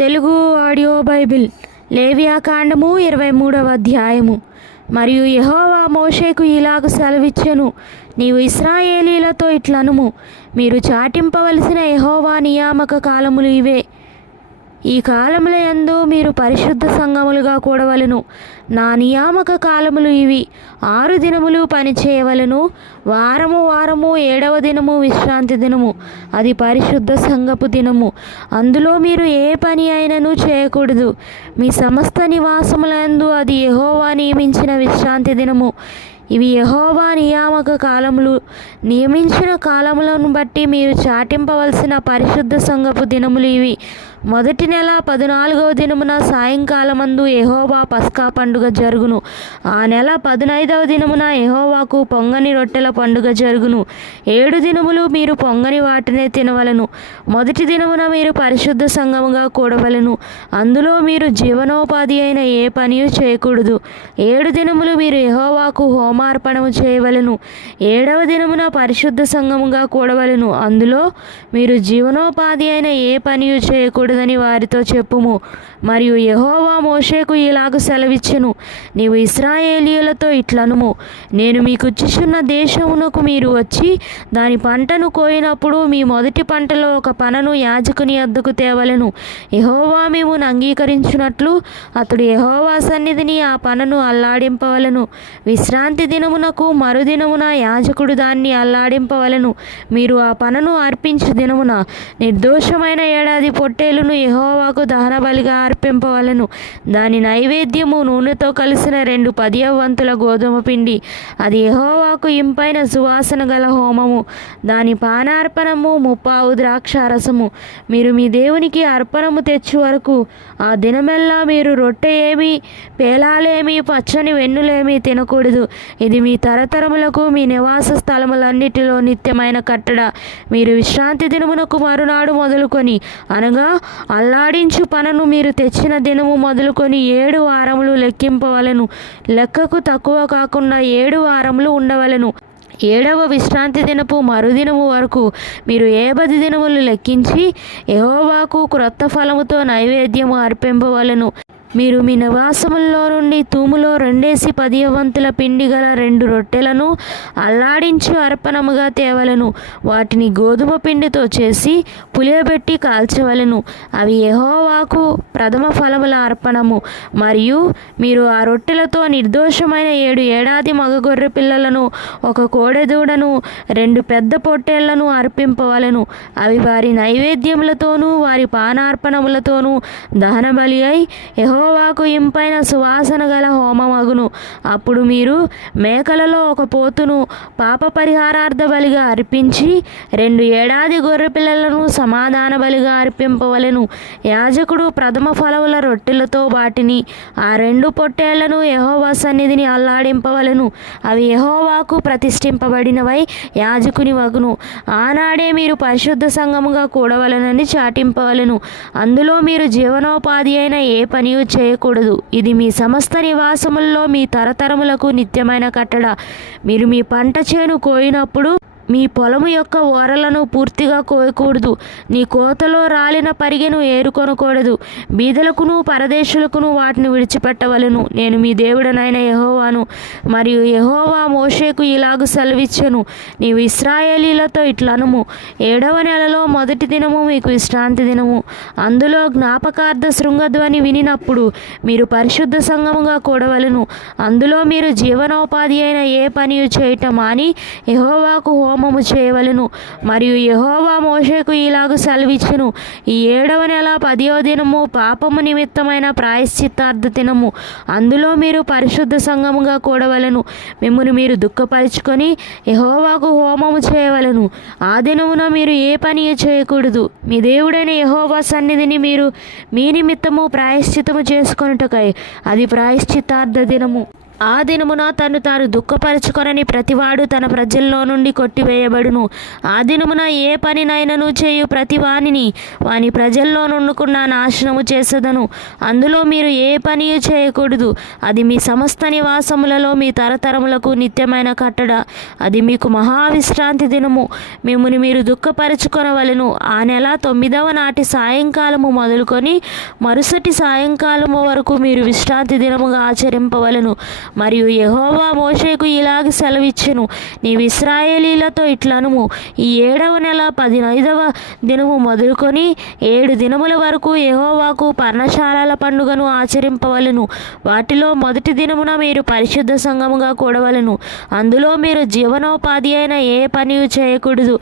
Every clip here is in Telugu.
తెలుగు ఆడియో బైబిల్ లేవియాకాండము 23వ అధ్యాయము. మరియు యెహోవా మోషేకు ఇలాగ సెలవిచ్చెను, నీవు ఇశ్రాయేలీలతో ఇట్లనుము, మీరు చాటింపవలసిన యెహోవా నియామక కాలములు ఇవే. ఈ కాలముల యందు మీరు పరిశుద్ధ సంఘములుగా కూడవలెను. నా నియామక కాలములు ఇవి: 6 దినములు పని చేయవలెను, వారము 7వ దినము విశ్రాంతి దినము, అది పరిశుద్ధ సంఘపు దినము. అందులో మీరు ఏ పని అయినను చేయకూడదు. మీ సమస్త నివాసములందు అది యెహోవా నియమించిన విశ్రాంతి దినము. ఇవి యెహోవా నియామక కాలములు. నియమించిన కాలములను బట్టి మీరు చాటింపవలసిన పరిశుద్ధ సంఘపు దినములు ఇవి: మొదటి నెల 14వ దినమున సాయంకాలమందు యెహోవా పస్కా పండుగ జరుగును. ఆ నెల 15వ దినమున యెహోవాకు పొంగని రొట్టెల పండుగ జరుగును. 7 దినములు మీరు పొంగని వాటినే తినవలెను. మొదటి దినమున మీరు పరిశుద్ధ సంఘముగా కూడవలెను. అందులో మీరు జీవనోపాధి అయిన ఏ పనియూ చేయకూడదు. 7 దినములు మీరు యెహోవాకు హోమార్పణము చేయవలెను. 7వ దినమున పరిశుద్ధ సంఘముగా కూడవలెను. అందులో మీరు జీవనోపాధి అయిన ఏ పనియూ చేయకూడదని వారితో చెప్పుము. మరియు యెహోవా మోషేకు ఇలాగ సెలవిచ్చెను, నీవు ఇశ్రాయేలీయులతో ఇట్లనుము, నేను మీకిచ్చుచున్న దేశమునకు మీరు వచ్చి దాని పంటను కోయినప్పుడు మీ మొదటి పంటలో ఒక పనను యాజకుని యొద్దకు తేవలెను. యెహోవా మిమ్మును అంగీకరించున్నట్లు అతడు యెహోవా సన్నిధిని ఆ పనను అల్లాడింపవలెను. విశ్రాంతి దినమునకు మరుదినమున యాజకుడు దాన్ని అల్లాడింపవలెను. మీరు ఆ పనను అర్పించు దినమున నిర్దోషమైన ఏడాది పొట్టేలును యెహోవాకు దహనబలిగా అర్పింపవలెను. దాని నైవేద్యము నూనెతో కలిసిన 2 10వ వంతుల గోధుమ పిండి, అది యెహోవాకు ఇంపైన సువాసన గల హోమము. దాని పానార్పణము 30 ద్రాక్షారసము. మీరు మీ దేవునికి అర్పణము తెచ్చు వరకు ఆ దినమెల్లా మీరు రొట్టె ఏమీ, పేలాలేమీ, పచ్చని వెన్నులేమీ తినకూడదు. ఇది మీ తరతరములకు మీ నివాస స్థలములన్నిటిలో నిత్యమైన కట్టడ. మీరు విశ్రాంతి దినమునకు మరునాడు మొదలుకొని, అనగా అల్లాడించు పనను మీరు తెచ్చిన దినము మొదలుకొని 7 వారములు లెక్కింపవలెను. లెక్కకు తక్కువ కాకుండా 7 వారములు ఉండవలెను. 7వ విశ్రాంతి దినపు మరుదినము వరకు మీరు 10 దినములు లెక్కించి యెహోవాకు క్రొత్త ఫలముతో నైవేద్యము అర్పింపవలెను. మీరు మీ నివాసముల్లో నుండి తూములో 2 వంతుల పిండి గల 2 రొట్టెలను అల్లాడించు అర్పణముగా తేవలెను. వాటిని గోధుమ పిండితో చేసి పులియబెట్టి కాల్చవలెను. అవి యెహోవాకు ప్రథమ ఫలముల అర్పణము. మరియు మీరు ఆ రొట్టెలతో నిర్దోషమైన 7 ఏడాది మగ గొర్రె పిల్లలను, 1 కోడెదూడను, 2 పెద్ద పొట్టేళ్లను అర్పింపవలెను. అవి వారి నైవేద్యములతోనూ వారి పానార్పణములతోనూ దహనబలి అయి యెహోవాకు ఇంపైన సువాసన గల హోమమగును. అప్పుడు మీరు మేకలలో 1 పోతును పాప పరిహారార్థ బలిగా అర్పించి 2 ఏడాది గొర్రె పిల్లలను సమాధాన బలిగా అర్పింపవలెను. యాజకుడు ప్రథమ ఫలముల రొట్టెలతో వాటిని, ఆ 2 పొట్టేళ్లను యెహోవా సన్నిధిని అల్లాడింపవలెను. అవి యెహోవాకు ప్రతిష్ఠింపబడినవై యాజకుని వగును. ఆనాడే మీరు పరిశుద్ధ సంఘముగా కూడవలెనని చాటింపవలెను. అందులో మీరు జీవనోపాధి అయిన ఏ పనియూ చేయకూడదు. ఇది మీ సమస్త నివాసముల్లో మీ తరతరములకు నిత్యమైన కట్టడ. మీరు మీ పంట చేను కోయినప్పుడు మీ పొలము యొక్క ఓరలను పూర్తిగా కోయకూడదు. నీ కోతలో రాలిన పరిగెను ఏరుకొనకూడదు. బీదలకును పరదేశులకును వాటిని విడిచిపెట్టవలెను. నేను మీ దేవుడనైన యెహోవాను. మరియు యెహోవా మోషేకు ఇలాగ సెలవిచ్చెను, నీవు ఇశ్రాయేలీలతో ఇట్లనుము, 7వ నెలలో మొదటి దినము మీకు విశ్రాంతి దినము. అందులో జ్ఞాపకార్థ శృంగధ్వని వినినప్పుడు మీరు పరిశుద్ధ సంఘముగా కూడవలెను. అందులో మీరు జీవనోపాధి అయిన ఏ పనియు చేయటం మాని యెహోవాకు హోమము చేయవలెను. మరియు యెహోవా మోషేకు ఇలాగ సెలవిచ్చెను, ఈ 7వ నెల 10వ దినము పాపము నిమిత్తమైన ప్రాయశ్చిత్తార్థ దినము. అందులో మీరు పరిశుద్ధ సంఘముగా కూడవలెను. మిమ్మును మీరు దుఃఖపరుచుకొని యెహోవాకు హోమము చేయవలెను. ఆ దినమున మీరు ఏ పని చేయకూడదు. మీ దేవుడైన యెహోవా సన్నిధిని మీరు మీ నిమిత్తము ప్రాయశ్చిత్తము చేసుకొనుటకై అది ప్రాయశ్చిత్తార్థ దినము. ఆ దినమున తను తాను దుఃఖపరచుకొనని ప్రతివాడు తన ప్రజల్లో నుండి కొట్టివేయబడును. ఆ దినమున ఏ పనినైనను చేయు ప్రతి వాని ప్రజల్లో నుండుకున్న నాశనము చేసేదను. అందులో మీరు ఏ పని చేయకూడదు. అది మీ సమస్త నివాసములలో మీ తరతరములకు నిత్యమైన కట్టడ. అది మీకు మహావిశ్రాంతి దినము. మిమ్ముని మీరు దుఃఖపరచుకొనవలెను. ఆ నెల 9వ నాటి సాయంకాలము మొదలుకొని మరుసటి సాయంకాలము వరకు మీరు విశ్రాంతి దినముగా ఆచరింపవలెను. మరియు యెహోవా మోషేకు ఇలాగ సెలవిచ్చెను, నీవు ఇశ్రాయేలీలతో ఇట్లనుము, ఈ 7వ నెల 15వ దినము మొదలుకొని 7 దినముల వరకు యెహోవాకు పర్ణశాలల పండుగను ఆచరింపవలెను. వాటిలో మొదటి దినమున మీరు పరిశుద్ధ సంఘముగా కూడవలెను. అందులో మీరు జీవనోపాధి అయిన ఏ పని చేయకూడదు.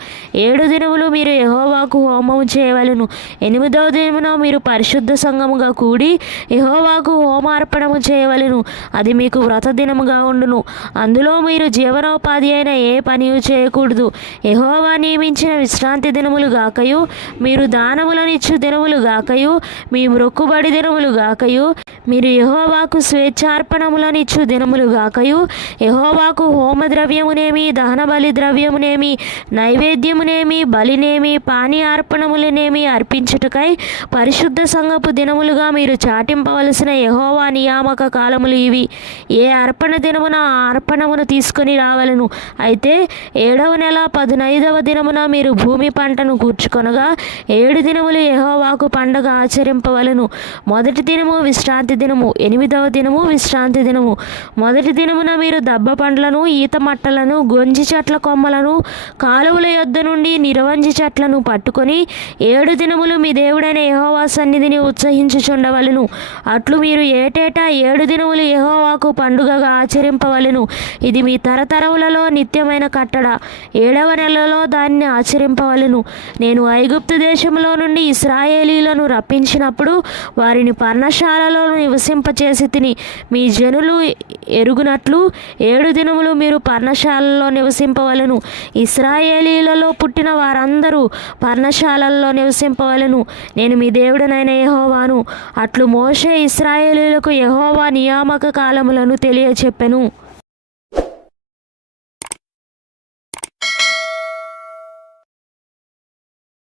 7 దినములు మీరు యెహోవాకు హోమము చేయవలెను. 8వ దినమున మీరు పరిశుద్ధ సంఘముగా కూడి యెహోవాకు హోమార్పణము చేయవలెను. అది మీకు వ్రత దినముగా ఉండును. అందులో మీరు జీవనోపాధి అయిన ఏ పని చేయకూడదు. యెహోవా నియమించిన విశ్రాంతి దినములు గాకయు, మీరు దానములనిచ్చు దినములు గాకయు, మీ మొక్కుబడి దినములు గాకయు, మీరు యెహోవాకు స్వేచ్ఛార్పణములనిచ్చు దినములు గాకయు, యెహోవాకు హోమద్రవ్యమునేమి, దహనబలి ద్రవ్యమునేమి, నైవేద్యమునేమి, బలినేమి, పానీయార్పణములనేమి అర్పించుటకై పరిశుద్ధ సంఘపు దినములుగా మీరు చాటింపవలసిన యెహోవా నియామక కాలములు ఇవి. ఏ అర్పణ దినమున ఆ అర్పణమును తీసుకొని రావలను. అయితే 7వ నెల 15వ దినమున మీరు భూమి పంటను కూర్చుకొనగా 7 దినములు యెహోవాకు పండగ ఆచరింపవలను. మొదటి దినము విశ్రాంతి దినము, 8వ దినము విశ్రాంతి దినము. మొదటి దినమున మీరు దబ్బ పండ్లను, ఈత మట్టలను, గొంజి చెట్ల కొమ్మలను, కాలువల యొద్ద నుండి నిరవంజి చెట్లను పట్టుకొని 7 దినములు మీ దేవుడైన యెహోవా సన్నిధిని ఉత్సహించుచుండవలెను. అట్లు మీరు ఏటేటా 7 దినములు యెహోవాకు పండుగగా ఆచరింపవలెను. ఇది మీ తరతరములలో నిత్యమైన కట్టడ. 7వ నెలలో దాన్ని ఆచరింపవలెను. నేను ఐగుప్తు దేశంలో నుండి ఇశ్రాయేలీలను రప్పించినప్పుడు వారిని పర్ణశాలలో నివసింపచేసి తిని. మీ జనులు ఎరుగునట్లు 7 దినములు మీరు పర్ణశాలలో నివసింపవలెను. ఇశ్రాయేలీలలో పుట్టిన వారందరూ పర్ణశాలల్లో నివసింపవలెను. నేను మీ దేవుడనైన యెహోవాను. అట్లు మోషే ఇశ్రాయేలీలకు యెహోవా నియామక కాలములను తెలియచెప్పెను.